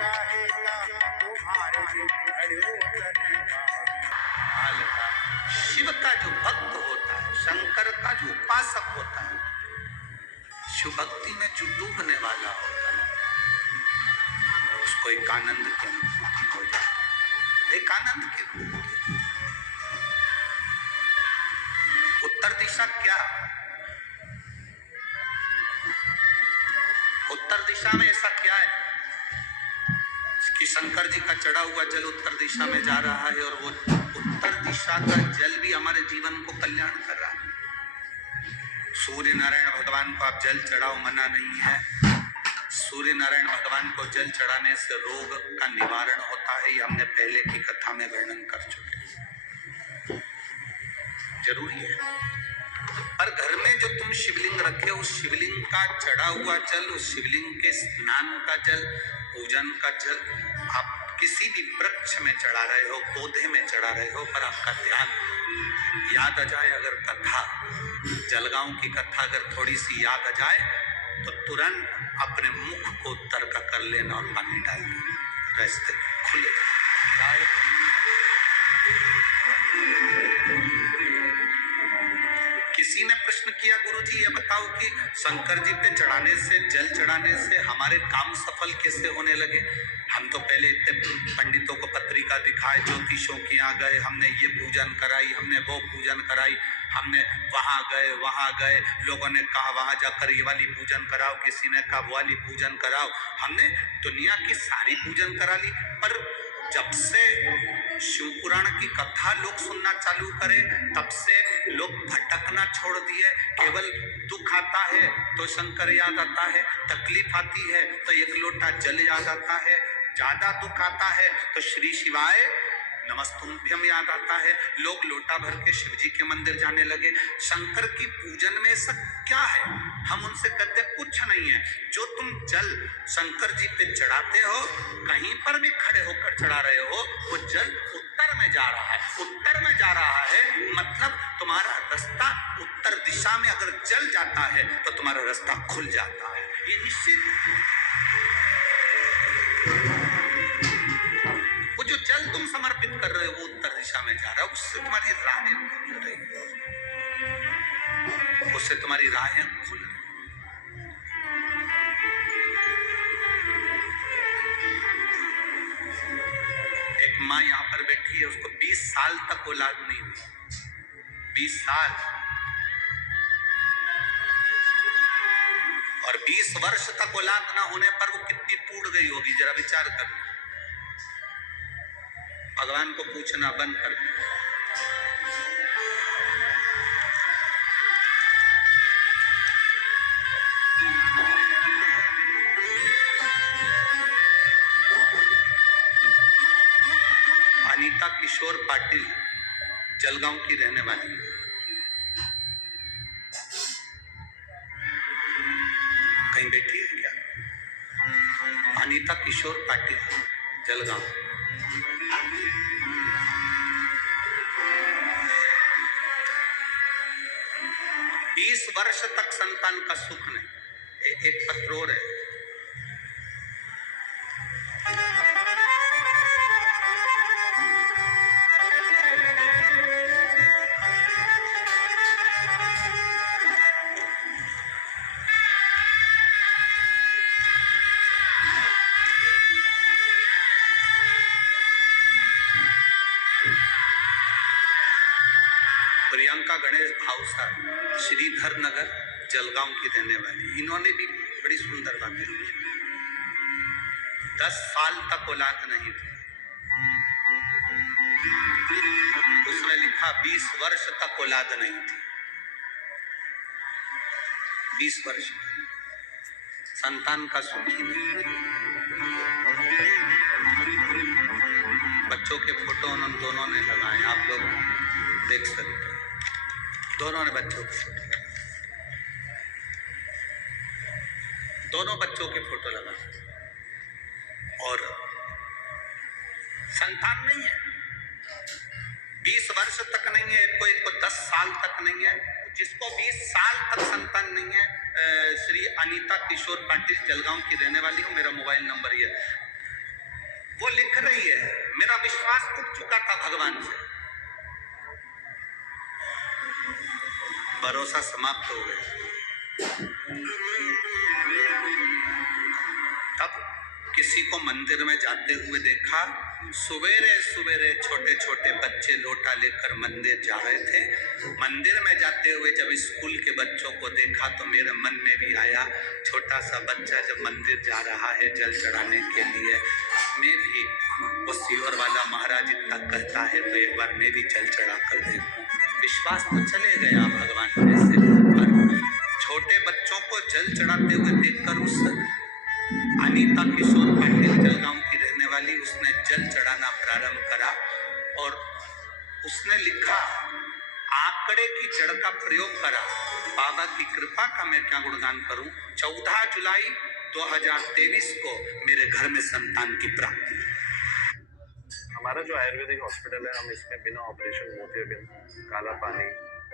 रहेगा तुम्हारे शिव का जो भक्त होता है, शंकर का जो उपासक होता है, शिव भक्ति में जो डूबने वाला होता है, उसको एक आनंद की अनुभूति हो जाती है। एक आनंद की अनुभूति। उत्तर दिशा क्या? उत्तर दिशा में ऐसा क्या है कि शंकर जी का चढ़ा हुआ जल उत्तर दिशा में जा रहा है और वो उत्तर दिशा का जल भी हमारे जीवन को कल्याण कर रहा है। सूर्य नारायण भगवान को आप जल चढ़ाओ, मना नहीं है। सूर्य नारायण भगवान को जल चढ़ाने से रोग का निवारण होता है, ये हमने पहले की कथा में वर्णन कर चुके हैं। जरूरी है। पर घर में जो तुम शिवलिंग रखे, उस शिवलिंग का चढ़ा हुआ जल, उस शिवलिंग के स्नान का जल, पूजन का जल आप किसी भी वृक्ष में चढ़ा रहे हो, पौधे में चढ़ा रहे हो, पर आपका ध्यान याद आ जाए। अगर कथा, जलगांव की कथा अगर थोड़ी सी याद आ जाए तो तुरंत अपने मुख को उत्तर का कर लेना और पानी डाल देना, रास्ते खुले। किसी ने प्रश्न किया, गुरुजी ये बताओ कि शंकर जी पे चढ़ाने से, जल चढ़ाने से हमारे काम सफल कैसे होने लगे? हम तो पहले इतने पंडितों को पत्रिका दिखाए, ज्योतिषों के यहाँ गए, हमने ये पूजन कराई, हमने वो पूजन कराई, हमने वहाँ गए, लोगों ने कहा वहाँ जाकर ये वाली पूजन कराओ, किसी ने कहा वो वाली पूजन कराओ। हमने दुनिया की सारी पूजन करा ली, पर जब से शिव पुराण की कथा लोग सुनना चालू करें, तब से लोग भटकना छोड़ दिए। केवल दुख आता है तो शंकर याद आता है, तकलीफ आती है तो एक लोटा जल याद आता है, ज्यादा दुख आता है तो श्री शिवाय नमस्तुभ्यम याद आता है। लोग लोटा भर के शिव जी के मंदिर जाने लगे। शंकर की पूजन में सब क्या है? हम उनसे कहते कुछ नहीं है। जो तुम जल शंकर जी पे चढ़ाते हो, कहीं पर भी खड़े होकर चढ़ा रहे हो, वो जल उत्तर में जा रहा है। उत्तर में जा रहा है मतलब तुम्हारा रास्ता उत्तर दिशा में अगर जल जाता है तो तुम्हारा रास्ता खुल जाता है, ये निश्चित। वो जो जल तुम समर्पित कर रहे हो वो उत्तर दिशा में जा रहा है, उससे तुम्हारी राहें खुल रही है, उससे तुम्हारी राहें खुल रही। एक माँ यहाँ पर बैठी है, उसको 20 साल तक औलाद नहीं हुई। 20 साल और 20 वर्ष तक औलाद ना होने पर वो कितनी टूट गई होगी, जरा विचार करना। भगवान को पूछना बंद कर दो। अनीता किशोर पाटिल जलगांव की रहने वाली है। कहीं बैठी है क्या? अनीता किशोर पाटिल जलगांव। 20 वर्ष तक संतान का सुख नहीं। एक पत्र और है, प्रियंका गणेश भावसा, श्रीधर नगर जलगांव की रहने वाली। इन्होंने भी बड़ी सुंदर बातें लिखी। 10 साल तक औलाद नहीं थी। उसने लिखा 20 वर्ष तक औलाद नहीं थी। 20 वर्ष संतान का सुख ही नहीं। बच्चों के फोटो उन दोनों ने लगाए, आप लोग देख सकते हैं। दोनों ने बच्चों के फोटो लगाए, दोनों बच्चों के फोटो लगाए और संतान नहीं है। 20 वर्ष तक नहीं है, एक को 10 साल तक नहीं है। जिसको 20 साल तक संतान नहीं है, श्री अनीता किशोर पाटिल जलगांव की रहने वाली हूँ, मेरा मोबाइल नंबर ये। वो लिख रही है, मेरा विश्वास उठ चुका था भगवान से, भरोसा समाप्त हो गया। तब किसी को मंदिर में जाते हुए देखा, सुबेरे सुबेरे छोटे छोटे बच्चे लोटा लेकर मंदिर जा रहे थे। मंदिर में जाते हुए जब स्कूल के बच्चों को देखा तो मेरे मन में भी आया, छोटा सा बच्चा जब मंदिर जा रहा है जल चढ़ाने के लिए, मैं भी वो सीहोर वाला महाराज इतना कहता है तो एक बार मैं भी जल चढ़ा कर देखूं। विश्वास तो चले गया भगवान से, पर छोटे बच्चों को जल चढ़ाते हुए देखकर उस अनीता किशोर पाटिल जलगांव की रहने वाली, उसने जल चढ़ाना प्रारंभ करा और उसने लिखा, आंकड़े की जड़ का प्रयोग करा, बाबा की कृपा का मैं क्या गुणगान करूं। 14 जुलाई 2023 को मेरे घर में संतान की प्राप्ति। हमारा जो आयुर्वेदिक हॉस्पिटल है, हम इसमें बिना ऑपरेशन मोतियाबिंद, काला पानी,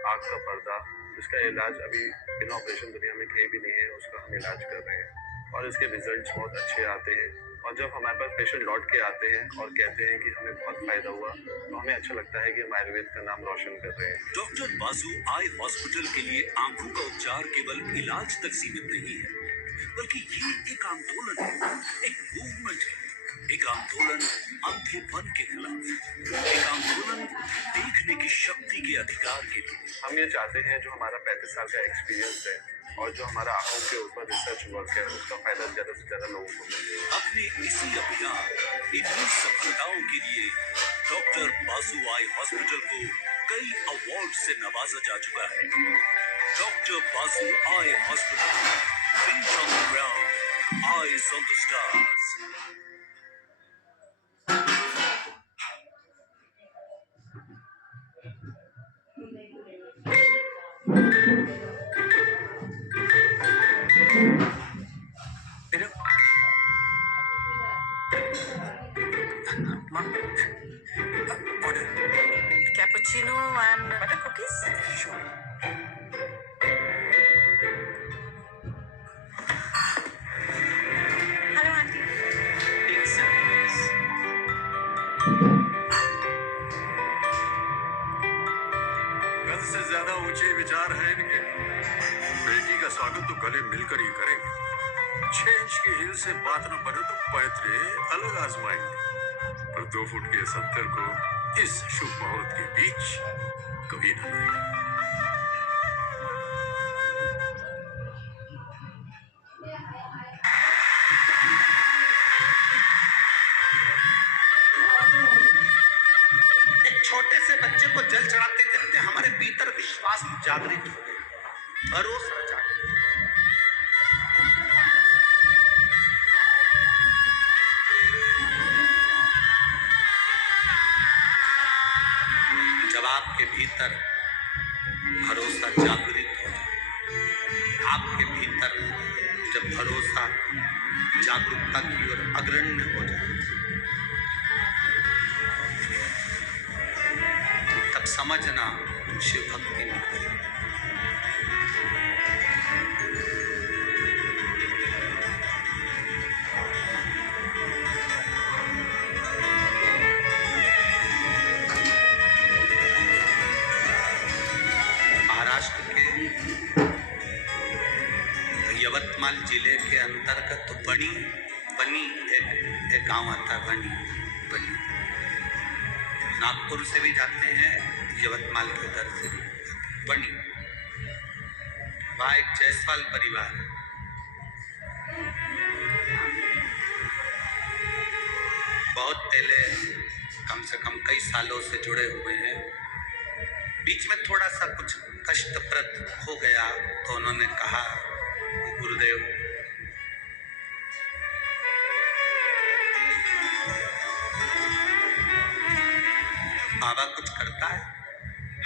आग का पर्दा, इसका इलाज अभी बिना ऑपरेशन दुनिया में कहीं भी नहीं है, उसका हम इलाज कर रहे हैं और इसके रिजल्ट्स बहुत अच्छे आते हैं। और जब हमारे पास पेशेंट लौट के आते हैं और कहते हैं कि हमें बहुत फायदा हुआ, तो हमें अच्छा लगता है कि हम आयुर्वेद का नाम रोशन कर रहे हैं। डॉक्टर बासु आई हॉस्पिटल के लिए आंखों का उपचार केवल इलाज तक सीमित नहीं है, बल्कि ये एक आंदोलन है, एक मूवमेंट है, एक आंदोलन अंधेपन के खिलाफ, एक आंदोलन देखने की शक्ति के अधिकार के लिए। हम ये चाहते हैं जो हमारा 35 साल का एक्सपीरियंस है और जो हमारा आंखों के ऊपर रिसर्च वर्क है, उसका फायदा ज़्यादा से ज़्यादा लोगों को मिले। अपने इसी अभियान, इन्हीं सफलताओं के लिए डॉक्टर बासु आई हॉस्पिटल को कई अवार्ड से नवाजा जा चुका है। Doctor Basu eye hospital, feet on the ground, eyes on the stars. Cappuccino and butter cookies? Sure. Hello, auntie. एक सेकंड। कद से ज्यादा ऊंचे विचार हैं इनके। बेटी का स्वागत तो गले मिलकर ही करेंगे। 6 इंच की हील से बात न बने तो पैतरे अलग आजमाएंगे, पर 2 फुट के इस अंतर को इस शुभ मुहूर्त के बीच कभी न लाएंगे। एक छोटे से बच्चे को जल चढ़ाते देखते हमारे भीतर विश्वास जागृत हो गया, भरोसा जागृत हो गया। जब आपके भीतर भरोसा जागृत हो जाए, आपके भीतर जब भरोसा जागरूकता की ओर अग्रण्य हो जाए, तब समझना शिव भक्ति निकले। महाराष्ट्र के यवतमाल जिले के अंतर्गत बनी एक गांव आता है, बनी। नागपुर से भी जाते हैं, यवतमाल के उधर से भी बनी। वहाँ एक जायसवाल परिवार है। बहुत पहले, कम से कम कई सालों से जुड़े हुए हैं। बीच में थोड़ा सा कुछ कष्टप्रद हो गया तो उन्होंने कहा, गुरुदेव बाबा कुछ करता है?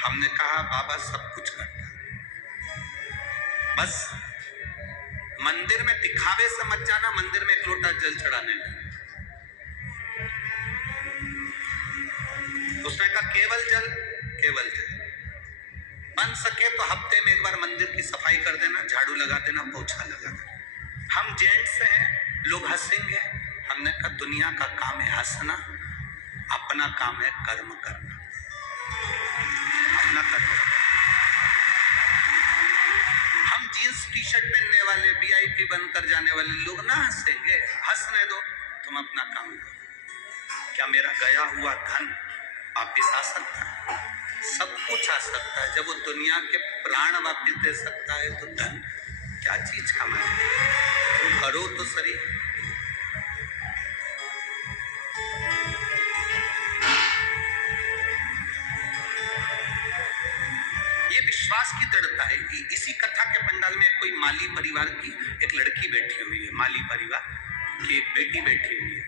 हमने कहा बाबा सब कुछ करता है, बस मंदिर में दिखावे से मत जाना, मंदिर में एक लोटा जल चढ़ाने में। उसने कहा केवल जल, बन सके तो हफ्ते में एक बार मंदिर की सफाई कर देना, झाड़ू लगा देना, पोछा लगा देना। हम जेंट्स हैं, लोग हंसेंगे, हमने कहा दुनिया का काम है हंसना, अपना काम है कर्म करना, अपना कर्म। हम जींस टी शर्ट पहनने वाले वीआईपी बनकर जाने वाले लोग ना हंसेंगे, हंसने दो, तुम अपना काम करो। क्या मेरा गया हुआ धन वापिस आ सकता है? सब कुछ आ सकता है। जब वो दुनिया के प्राण वापिस दे सकता है तो धन क्या चीज का मतलब? तुम करो तो सही। ये विश्वास की दृढ़ता है। इसी कथा के पंडाल में कोई माली परिवार की एक लड़की बैठी हुई है, माली परिवार की एक बेटी बैठी हुई है,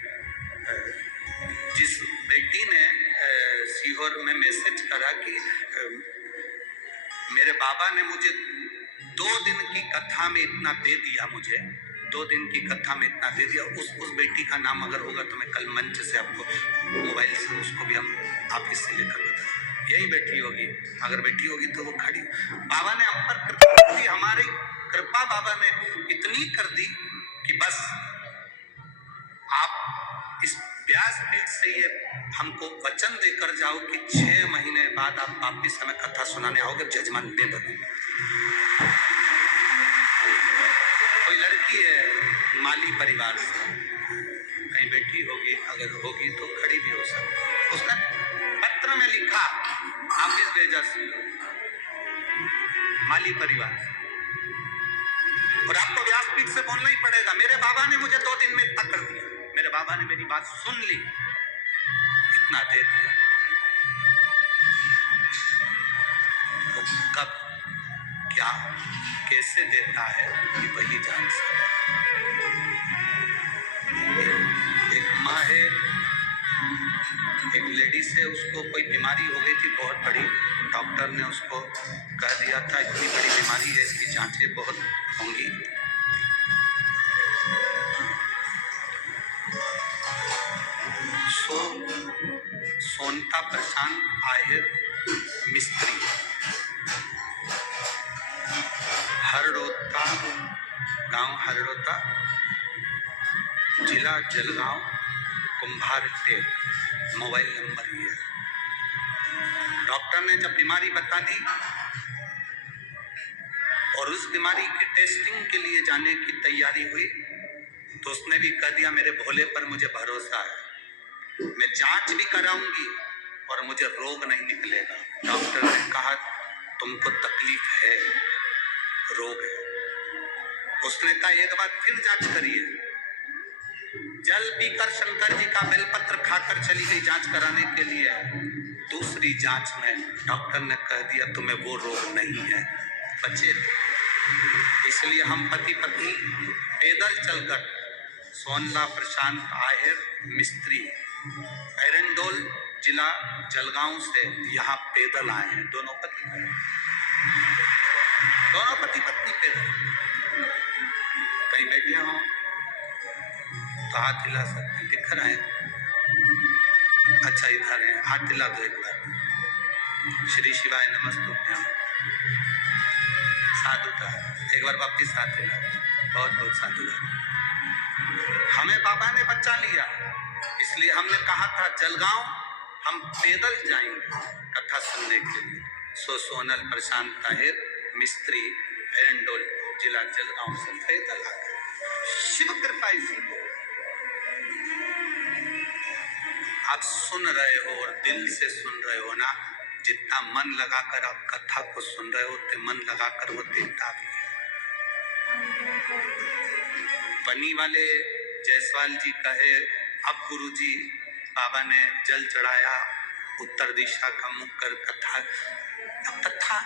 जिस बेटी ने सीहोर में मैसेज करा कि मेरे बाबा ने मुझे 2 दिन की कथा में इतना दे दिया, मुझे 2 दिन की कथा में इतना दे दिया। उस बेटी का नाम अगर होगा तो मैं कल मंच से आपको मोबाइल से उसको भी हम ऑफिस से लेकर बता, यही बैठी होगी, अगर बैठी होगी तो वो खड़ी। बाबा ने हम पर कृपा कर दी, हमारी कृपा बाबा ने इतनी कर दी कि बस आप इस व्यासपीठ से ये हमको वचन देकर जाओ कि 6 महीने बाद आप वापिस हमें कथा सुनाने आओगे, जजमान में बने। कोई लड़की है माली परिवार से, कहीं बैठी होगी, अगर होगी तो खड़ी भी हो सकती है। उसने पत्र में लिखा, ऑफिस भेजा माली परिवार से, और आपको व्यासपीठ से बोलना ही पड़ेगा। मेरे बाबा ने मुझे 2 दिन में इतना कर दिया, मेरे बाबा ने मेरी बात सुन ली, इतना दे दिया। वो कब, क्या, कैसे देता है ये वही जान सकता। एक माँ है, एक लेडीज है, उसको कोई बीमारी हो गई थी बहुत बड़ी, डॉक्टर ने उसको कह दिया था इतनी बड़ी बीमारी है, इसकी जांचें बहुत होंगी। सोनता प्रशांत आहिर मिस्त्री, हरड़ोता गांव, हरड़ोता जिला जलगांव, कुंभार टेक, मोबाइल नंबर ये है। डॉक्टर ने जब बीमारी बता दी और उस बीमारी की टेस्टिंग के लिए जाने की तैयारी हुई, तो उसने भी कह दिया मेरे भोले पर मुझे भरोसा है, मैं जांच भी कराऊंगी और मुझे रोग नहीं निकलेगा। डॉक्टर ने कहा तुमको तकलीफ है, रोग है। उसने कहा एक बार फिर जांच करिए। जल पीकर शंकर जी का बेलपत्र खाकर चली गई जांच कराने के लिए। दूसरी जांच में डॉक्टर ने कह दिया तुम्हें वो रोग नहीं है, बचे थे। इसलिए हम पति पत्नी पैदल चलकर सोनला प्रशांत आहिर मिस्त्री, एरंडोल जिला जलगांव से यहाँ पैदल आए हैं। दोनों पति पत्नी पैदल। कहीं बैठे हो तो हाथ हिला सकते, दिख रहा है? अच्छा इधर है, हाथ हिला दो एक बार। श्री शिवाय नमस्तुभ्यम। साधुता, एक बार वापिस हाथ हिला, बहुत बहुत साधुता। हमें बाबा ने बचा लिया, इसलिए हमने कहा था जलगांव हम पैदल जाएंगे कथा सुनने के लिए। सोनल प्रशांत ताहिर मिस्त्री, एरंडोल जिला जलगांव से पैदल आ गए। शिव कृपा इसी को। आप सुन रहे हो और दिल से सुन रहे हो ना, जितना मन लगाकर आप कथा को सुन रहे हो उतने मन लगाकर वो देता भी है। बनी वाले जायसवाल जी कहे अब गुरुजी बाबा ने जल चढ़ाया, उत्तर दिशा का मुख कर कथा, अब कथा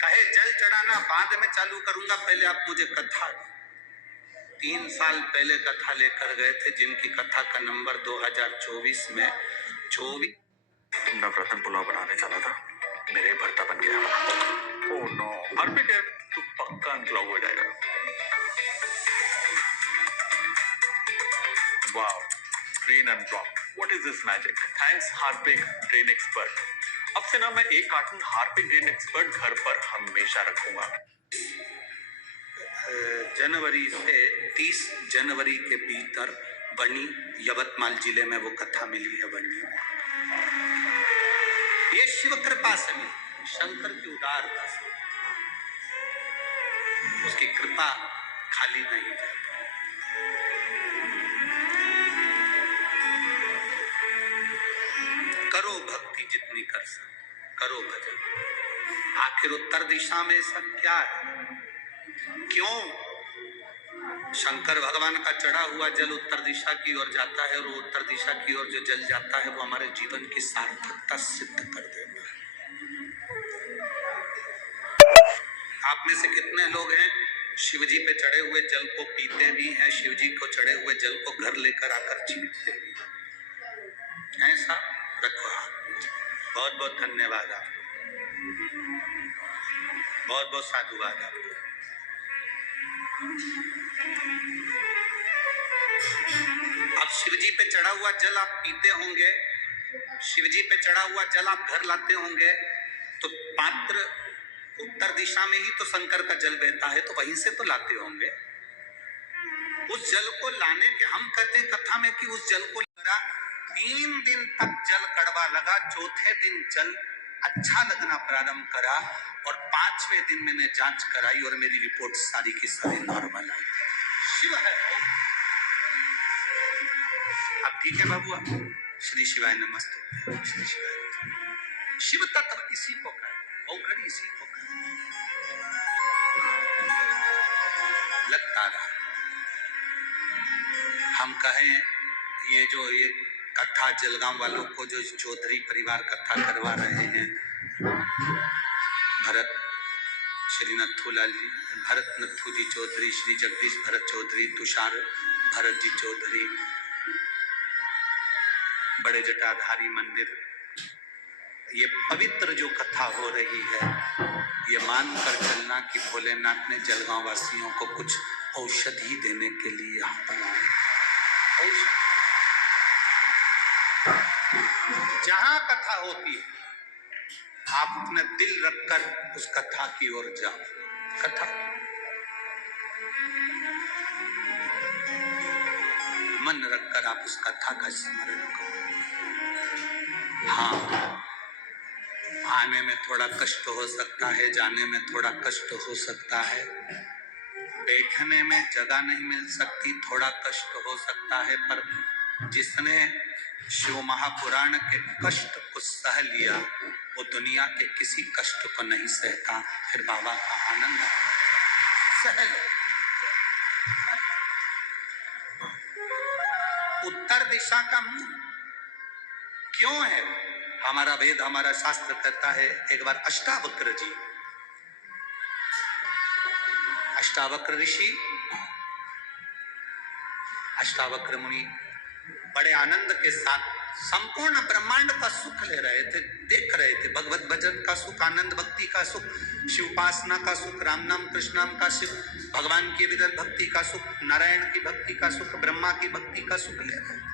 कहे जल चढ़ाना बाद में चालू करूंगा, पहले आप मुझे कथा। 3 साल पहले कथा लेकर गए थे, जिनकी कथा का नंबर 2024 में 24। नवरत्न पुलाव बनाने चला था, मेरे भरता बन गया। ओह नो, हर पे क्या तू पक्का अनक्लॉग हो जाएगा। Wow, train unblock, what is this magic? Thanks Harpic train expert. अब से ना मैं 1 कार्टून हार्पिक ट्रेन एक्सपर्ट घर पर हमेशा रखूंगा। जनवरी से 30 जनवरी के भीतर बनी यवतमाल जिले में वो कथा मिली है बनी में। ये शिव कृपा से मिली, शंकर की उदारता से। उसकी कृपा खाली नहीं जाती। करो भक्ति जितनी कर सको, करो भजन। आखिर उत्तर दिशा में सब क्या है? क्यों शंकर भगवान का चढ़ा हुआ जल उत्तर दिशा की ओर जाता है, और वो उत्तर दिशा की ओर जो जल जाता है वो हमारे जीवन की सार्थकता सिद्ध कर देता है। आप में से कितने लोग हैं शिव जी पे चढ़े हुए जल को पीते भी हैं, शिव जी को चढ़े हुए जल को घर लेकर आकर छींटते भी हैं? ऐसा रखो हाथ। बहुत बहुत धन्यवाद आपको, बहुत बहुत साधुवाद आपको। अब शिवजी पे चढ़ा हुआ जल आप पीते होंगे, शिवजी पे चढ़ा हुआ जल आप घर लाते होंगे, तो पात्र उत्तर दिशा में ही तो शंकर का जल बहता है, तो वहीं से तो लाते होंगे। उस जल को लाने के हम कहते हैं कथा में कि उस जल को लगा 3 दिन तक जल कड़वा लगा, चौथे दिन जल अच्छा लगना प्रारंभ करा, और 5वें दिन मैंने जांच कराई और मेरी रिपोर्ट सारी की सारी नॉर्मल आई। शिव है अब ठीक है बाबू। आप श्री शिवाय नमस्तुभ्यं, श्री शिवाय। शिव तत्व इसी को कहे, औघड़ी इसी को कहे। लगता रहा हम कहें ये जो ये कथा जलगांव वालों को जो चौधरी परिवार कथा करवा रहे हैं, भरत श्री नथुलाल जी, भरत नथु जी चौधरी, श्री जगदीश भरत चौधरी, तुषार भरत जी चौधरी, बड़े जटाधारी मंदिर, ये पवित्र जो कथा हो रही है, ये मानकर चलना कि भोलेनाथ ने जलगांव वासियों को कुछ औषधि देने के लिए यहाँ पर आए। जहां कथा होती है आप अपने दिल रखकर उस कथा की ओर जाओ। कथा मन रखकर आप उस कथा का स्मरण करो। हाँ, आने में थोड़ा कष्ट हो सकता है, जाने में थोड़ा कष्ट हो सकता है, बैठने में जगह नहीं मिल सकती, थोड़ा कष्ट हो सकता है, पर जिसने शिव महापुराण के कष्ट को सह लिया वो दुनिया के किसी कष्ट को नहीं सहता। फिर बाबा का आनंद सह लो। उत्तर दिशा का मूल क्यों है? हमारा वेद, हमारा शास्त्र कहता है, एक बार अष्टावक्र जी, अष्टावक्र ऋषि, अष्टावक्र मुनि बड़े आनंद के साथ संपूर्ण ब्रह्मांड का सुख ले रहे थे, देख रहे थे। भगवत भजन का सुख, आनंद भक्ति का सुख, शिवोपासना का सुख, राम नाम कृष्ण नाम का सुख, भगवान की विरल भक्ति का सुख, नारायण की भक्ति का सुख, ब्रह्मा की भक्ति का सुख ले रहे थे।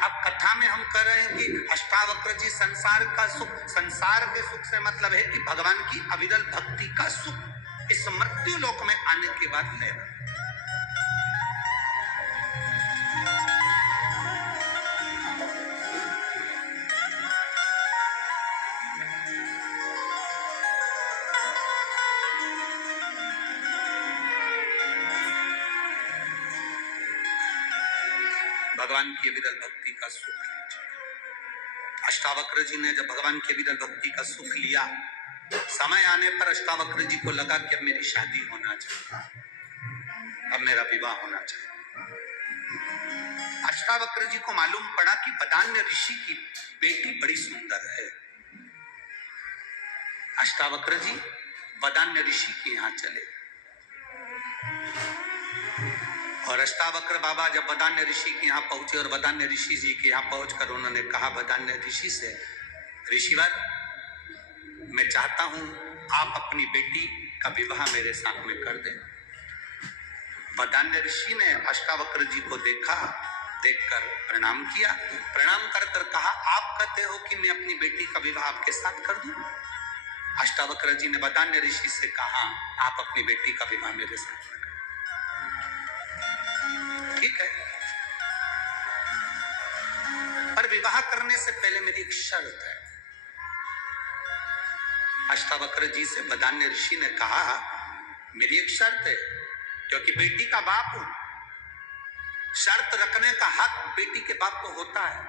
अब कथा में हम कह रहे हैं कि अष्टावक्र जी संसार का सुख, संसार के सुख से मतलब है कि भगवान की अविरल भक्ति का सुख इस मृत्यु लोक में आने के बाद ले रहे। भगवान की विरल भक्ति का सुख लीजिए। अष्टावक्र जी ने जब भगवान की विरल भक्ति का सुख लिया, समय आने पर अष्टावक्र जी को लगा कि अब मेरी शादी होना चाहिए, अब मेरा विवाह होना चाहिए। अष्टावक्र जी को मालूम पड़ा कि वदान्य ऋषि की बेटी बड़ी सुंदर है। अष्टावक्र जी वदान्य ऋषि के यहाँ चले, और अष्टावक्र बाबा जब वदान्य ऋषि के यहाँ पहुंचे और वदान्य ऋषि जी के यहाँ पहुंचकर उन्होंने कहा वदान्य ऋषि से, ऋषिवर, मैं चाहता हूं आप अपनी बेटी का विवाह मेरे साथ में कर दें। वदान्य ऋषि ने अष्टावक्र जी को देखा, देखकर प्रणाम किया, प्रणाम कर कर कहा, आप कहते हो कि मैं अपनी बेटी का विवाह आपके साथ कर दूं? अष्टावक्र जी ने वदान्य ऋषि से कहा आप अपनी बेटी का विवाह मेरे साथ करें। ठीक है, पर विवाह करने से पहले मेरी एक शर्त है। अष्टावक्र जी से वदान्य ऋषि ने कहा मेरी एक शर्त है, क्योंकि बेटी का बाप हूं, शर्त रखने का हक बेटी के बाप को होता है।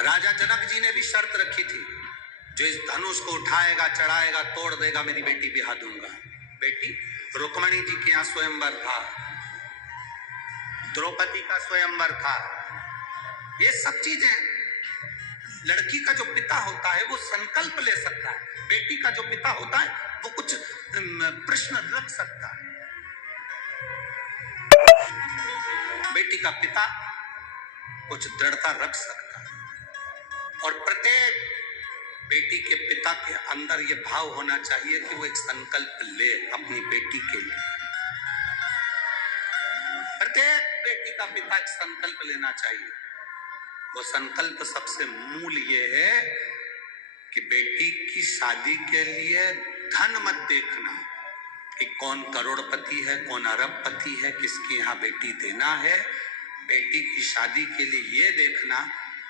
राजा जनक जी ने भी शर्त रखी थी, जो इस धनुष को उठाएगा, चढ़ाएगा, तोड़ देगा, मेरी बेटी ब्याह दूंगा। बेटी रुक्मणी जी के यहाँ स्वयंवर था, द्रौपदी का स्वयंवर था। ये सब चीजें लड़की का जो पिता होता है वो संकल्प ले सकता है, बेटी का जो पिता होता है वो कुछ प्रश्न रख सकता है। बेटी का पिता कुछ दृढ़ता रख सकता है, और प्रत्येक बेटी के पिता के अंदर ये भाव होना चाहिए कि वो एक संकल्प ले अपनी बेटी के लिए। प्रत्येक बेटी का पिता एक संकल्प लेना चाहिए। वो संकल्प सबसे मूल ये है कि बेटी की शादी के लिए धन मत देखना कि कौन करोड़पति है, कौन अरबपति है, किसके यहाँ बेटी देना है। बेटी की शादी के लिए ये देखना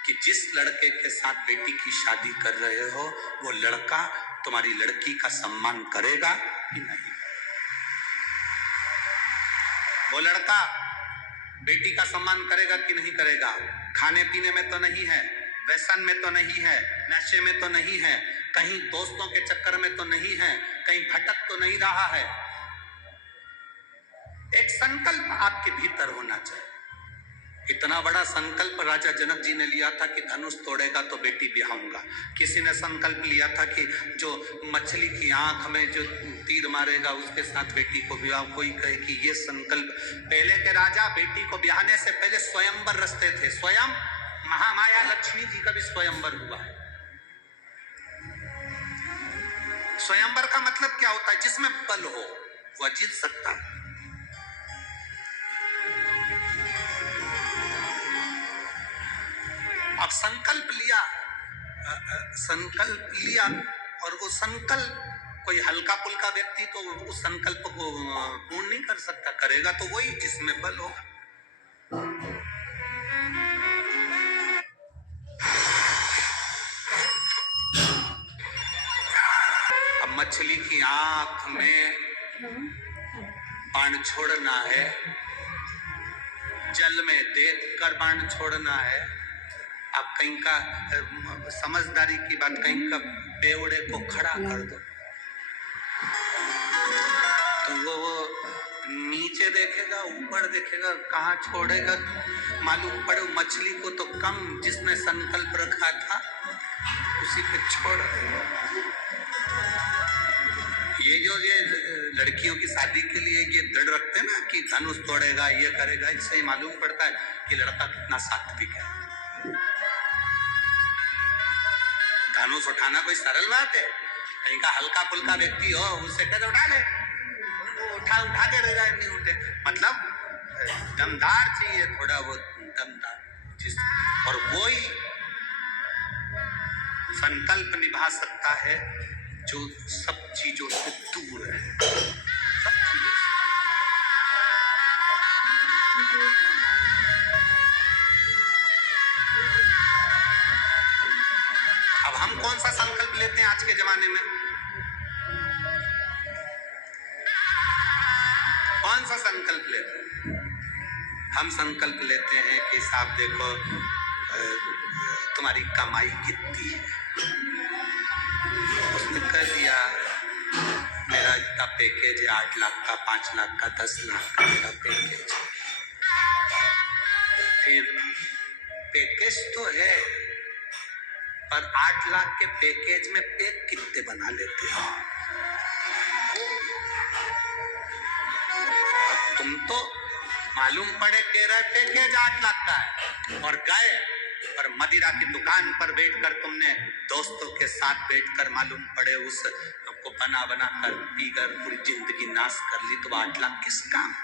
कि जिस लड़के के साथ बेटी की शादी कर रहे हो वो लड़का तुम्हारी लड़की का सम्मान करेगा कि नहीं। वो लड़का बेटी का सम्मान करेगा कि नहीं करेगा। खाने पीने में तो नहीं है, व्यसन में तो नहीं है, नशे में तो नहीं है, कहीं दोस्तों के चक्कर में तो नहीं है, कहीं भटक तो नहीं रहा है। एक संकल्प आपके भीतर होना चाहिए। इतना बड़ा संकल्प राजा जनक जी ने लिया था कि धनुष तोड़ेगा तो बेटी ब्याहूंगा। किसी ने संकल्प लिया था कि जो मछली की आंख में जो तीर मारेगा उसके साथ बेटी को ब्याह। कोई कहे कि ये संकल्प, पहले के राजा बेटी को ब्याहने से पहले स्वयंवर रचते थे। स्वयं महामाया लक्ष्मी जी का भी स्वयंवर हुआ है। स्वयंवर का मतलब क्या होता है? जिसमें बल हो वह जीत सकता है। अब संकल्प लिया और वो संकल्प, कोई हल्का पुल्का व्यक्ति तो उस संकल्प को पूर्ण नहीं कर सकता। करेगा तो वही जिसमें बल होगा। अब मछली की आंख में बाण छोड़ना है, जल में देखकर बाण छोड़ना है। अब कहीं का समझदारी की बात, कहीं का बेवड़े को खड़ा कर दो तो वो नीचे देखेगा, ऊपर देखेगा, कहाँ छोड़ेगा मालूम पड़े। मछली को तो कम, जिसने संकल्प रखा था उसी पे छोड़ देगा। ये लड़कियों की शादी के लिए ये दृढ़ रखते हैं ना कि धनुष तोड़ेगा, ये करेगा, इससे ही मालूम पड़ता है कि लड़का कितना सात्विक है। धनुष उठाना कोई सरल बात है? कहीं का हल्का फुल्का व्यक्ति हो उससे कहते उठा ले, वो उठा के रहेगा, नहीं उठे। मतलब दमदार चाहिए, थोड़ा वो दमदार और वही संकल्प निभा सकता है जो सब चीजों से दूर है। सब चीजों से। अब हम कौन सा संकल्प लेते हैं आज के जमाने में? कौन सा संकल्प लेते हैं? हम संकल्प लेते हैं कि साहब देखो तुम्हारी कमाई कितनी है। उसने कह दिया मेरा इतना पैकेज है, 8 लाख का, 5 लाख का, 10 लाख का मेरा पैकेज। फिर पैकेज तो है, पर 8 लाख के पैकेज में पैक कितने बना लेते हो? तुम तो मालूम पड़े कह रहे पैकेज 8 लाख का है और गए पर मदिरा की दुकान पर बैठकर तुमने दोस्तों के साथ बैठकर मालूम पड़े उस को बना कर पीकर पूरी जिंदगी नाश कर ली, तो 8 लाख किस काम?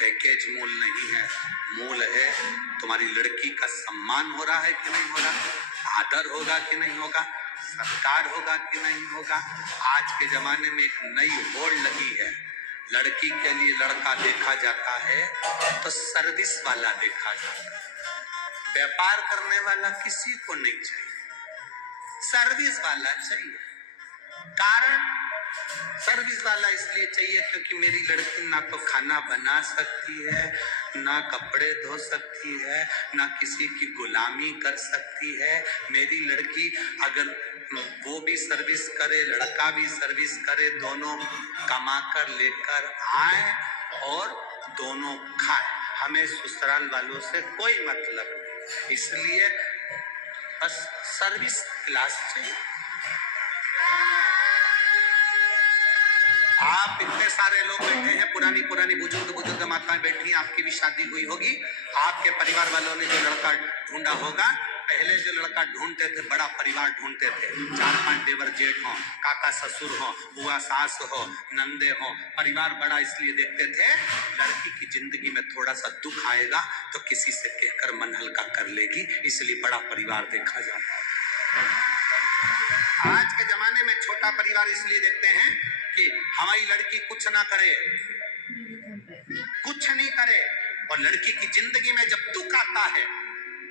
पैकेज मूल नहीं है, मूल है तुम्हारी लड़की का सम्मान हो रहा है कि नहीं हो रहा, आदर होगा कि नहीं होगा, सत्कार होगा कि नहीं होगा। आज के जमाने में एक नई होड़ लगी है, लड़की के लिए लड़का देखा जाता है तो सर्विस वाला देखा जाता है, व्यापार करने वाला किसी को नहीं चाहिए, सर्विस वाला चाहिए। कारण सर्विस वाला इसलिए चाहिए क्योंकि मेरी लड़की ना तो खाना बना सकती है, ना कपड़े धो सकती है, ना किसी की गुलामी कर सकती है। मेरी लड़की अगर वो भी सर्विस करे, लड़का भी सर्विस करे, दोनों कमाकर लेकर आए और दोनों खाए, हमें ससुराल वालों से कोई मतलब नहीं। इसलिए बस सर्विस क्लास चाहिए। आप इतने सारे लोग बैठे हैं, पुरानी पुरानी बुजुर्ग माताएं बैठी हैं, आपकी भी शादी हुई होगी, आपके परिवार वालों ने जो लड़का ढूंढा होगा, पहले जो लड़का ढूंढते थे बड़ा परिवार ढूंढते थे, 4-5 देवर जेठ हो, काका ससुर हो, बुआ सास हो, नंदे हो, परिवार बड़ा इसलिए देखते थे लड़की की जिंदगी में थोड़ा सा दुख आएगा तो किसी से कहकर मन हल्का कर लेगी, इसलिए बड़ा परिवार देखा जाता है। आज के जमाने में छोटा परिवार इसलिए देखते हैं कि हमारी लड़की कुछ ना करे, कुछ नहीं करे, और लड़की की जिंदगी में जब दुख आता है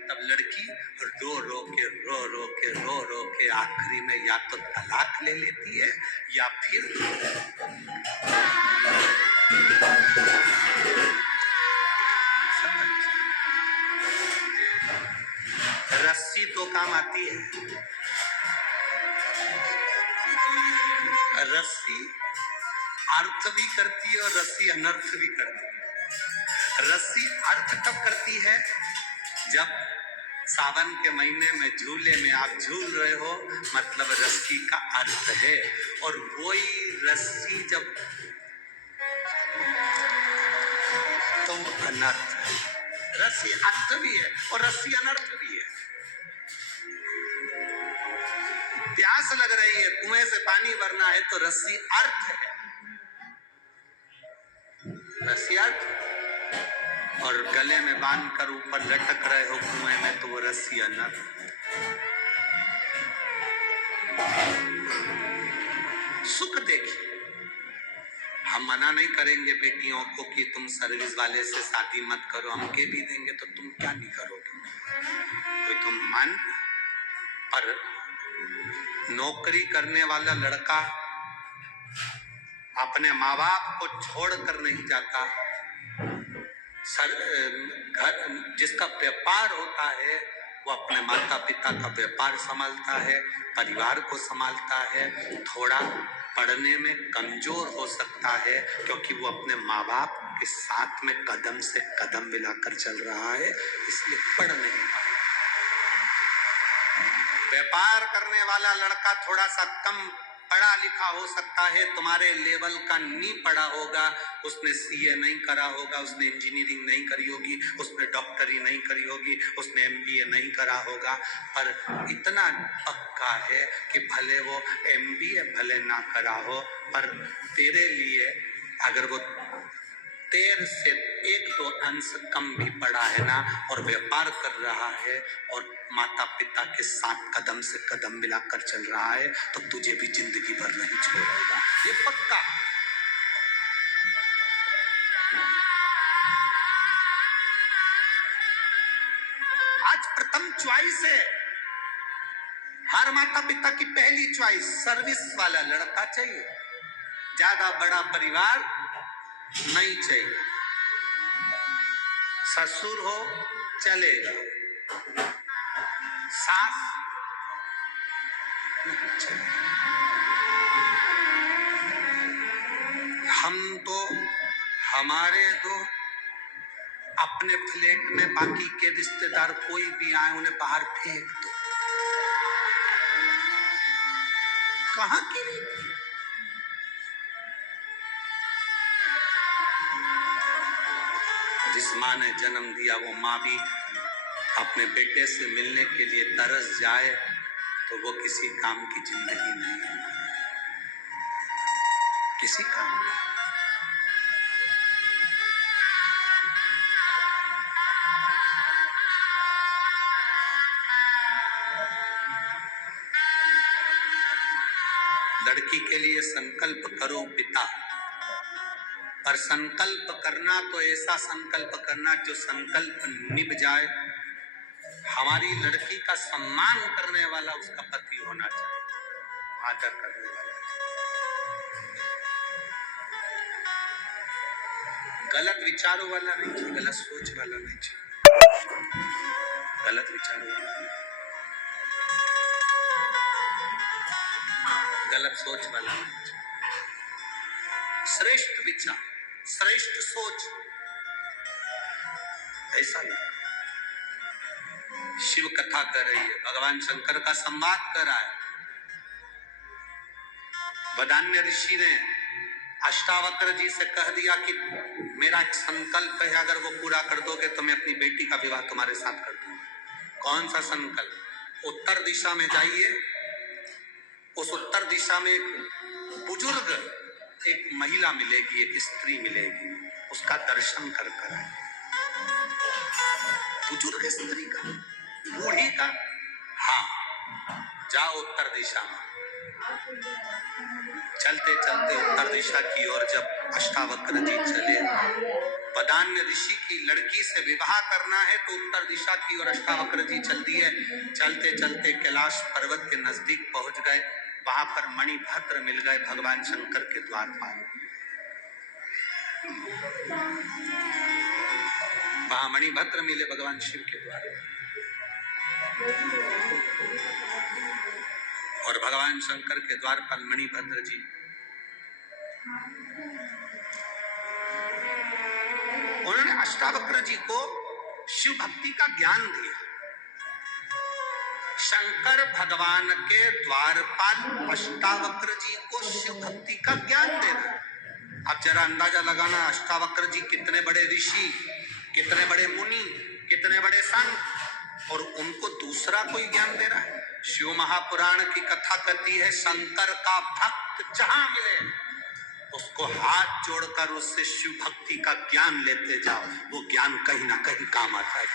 तब लड़की रो रो के आखिरी में या तो तलाक ले लेती है या फिर रस्सी तो काम आती है, रस्सी अर्थ भी करती है और रस्सी अनर्थ भी करती है। रस्सी अर्थ कब करती है? जब सावन के महीने में झूले में आप झूल रहे हो, मतलब रस्सी का अर्थ है, और वही रस्सी जब तो अनर्थ है। रस्सी अर्थ भी है और रस्सी अनर्थ भी है। प्यास लग रही है, कुएं से पानी भरना है तो रस्सी अर्थ है, रस्सी अर्थ, और गले में बांध कर ऊपर लटक रहे हो कुएं में तो वो रस्सी अनर्थ। सुख देखिए, हम मना नहीं करेंगे बेटियों को कि तुम सर्विस वाले से शादी मत करो, हम के भी देंगे तो तुम क्या नहीं करोगे, कोई तुम मान, पर नौकरी करने वाला लड़का अपने माँ बाप को छोड़कर नहीं जाता। घर जिसका व्यापार होता है वो अपने माता पिता का व्यापार संभालता है, परिवार को संभालता है, थोड़ा पढ़ने में कमजोर हो सकता है क्योंकि वो अपने माँ बाप के साथ में कदम से कदम मिलाकर चल रहा है, इसलिए पढ़ नहीं पाता। व्यापार करने वाला लड़का थोड़ा सा कम पढ़ा लिखा हो सकता है, तुम्हारे लेवल का नहीं पढ़ा होगा, उसने सीए नहीं करा होगा, उसने इंजीनियरिंग नहीं करी होगी, उसने डॉक्टरी नहीं करी होगी, उसने एमबीए नहीं करा होगा, पर इतना पक्का है कि भले वो एमबीए भले ना करा हो, पर तेरे लिए अगर वो तेरे से 1-2 अंश कम भी पढ़ा है ना और व्यापार कर रहा है और माता पिता के साथ कदम से कदम मिलाकर चल रहा है तो तुझे भी जिंदगी भर नहीं छोड़ेगा, ये पक्का। आज प्रथम चॉइस है, हर माता पिता की पहली चॉइस सर्विस वाला लड़का चाहिए, ज्यादा बड़ा परिवार नहीं चाहिए, ससुर हो चलेगा, सास नहीं चलेगा। हम तो हमारे तो अपने फ्लैट में बाकी के रिश्तेदार कोई भी आए उन्हें बाहर फेंक दो, कहाँ की रीति? जिस माँ ने जन्म दिया वो माँ भी अपने बेटे से मिलने के लिए तरस जाए तो वो किसी काम की जिंदगी नहीं है, किसी काम। लड़की के लिए संकल्प करो पिता, पर संकल्प करना तो ऐसा संकल्प करना जो संकल्प निभ जाए। हमारी लड़की का सम्मान करने वाला उसका पति होना चाहिए, आदर करने वाला। गलत विचारों वाला नहीं चाहिए, गलत सोच वाला नहीं चाहिए, गलत विचारों वाला, गलत सोच वाला नहीं चाहिए। श्रेष्ठ विचार, श्रेष्ठ सोच, ऐसा नहीं। शिव कथा कर रही है, भगवान शंकर का संवाद कर रहा है। वदान्य ऋषि ने अष्टावक्र जी से कह दिया कि मेरा एक संकल्प है, अगर वो पूरा कर दोगे तो मैं अपनी बेटी का विवाह तुम्हारे साथ कर दूंगा। कौन सा संकल्प? उत्तर दिशा में जाइए, उस उत्तर दिशा में एक बुजुर्ग, एक महिला मिलेगी, एक स्त्री मिलेगी, उसका दर्शन कर कर आए। बुजुर्ग स्त्री का, बूढ़ी का, हाँ, जाओ उत्तर दिशा में। चलते चलते उत्तर दिशा की ओर जब अष्टावक्र जी चले, वदान्य ऋषि की लड़की से विवाह करना है तो उत्तर दिशा की ओर अष्टावक्र जी चल दिए। चलते चलते कैलाश पर्वत के नजदीक पहुंच गए, वहां पर मणिभद्र मिल गए भगवान शंकर के द्वार पर। वहां मणिभद्र मिले भगवान शिव के द्वार पर, और भगवान शंकर के द्वार पर मणिभद्र जी उन्होंने अष्टावक्र जी को शिव भक्ति का ज्ञान दिया। शंकर भगवान के द्वारपाल अष्टावक्र जी को शिव भक्ति का ज्ञान देना। अब जरा अंदाजा लगाना, अष्टावक्र जी कितने बड़े ऋषि, कितने बड़े मुनि, कितने बड़े संत, और उनको दूसरा कोई ज्ञान दे रहा है। शिव महापुराण की कथा कहती है, शंकर का भक्त जहां मिले उसको हाथ जोड़कर उससे शिव भक्ति का ज्ञान लेते जाओ, वो ज्ञान कहीं ना कहीं काम आता है।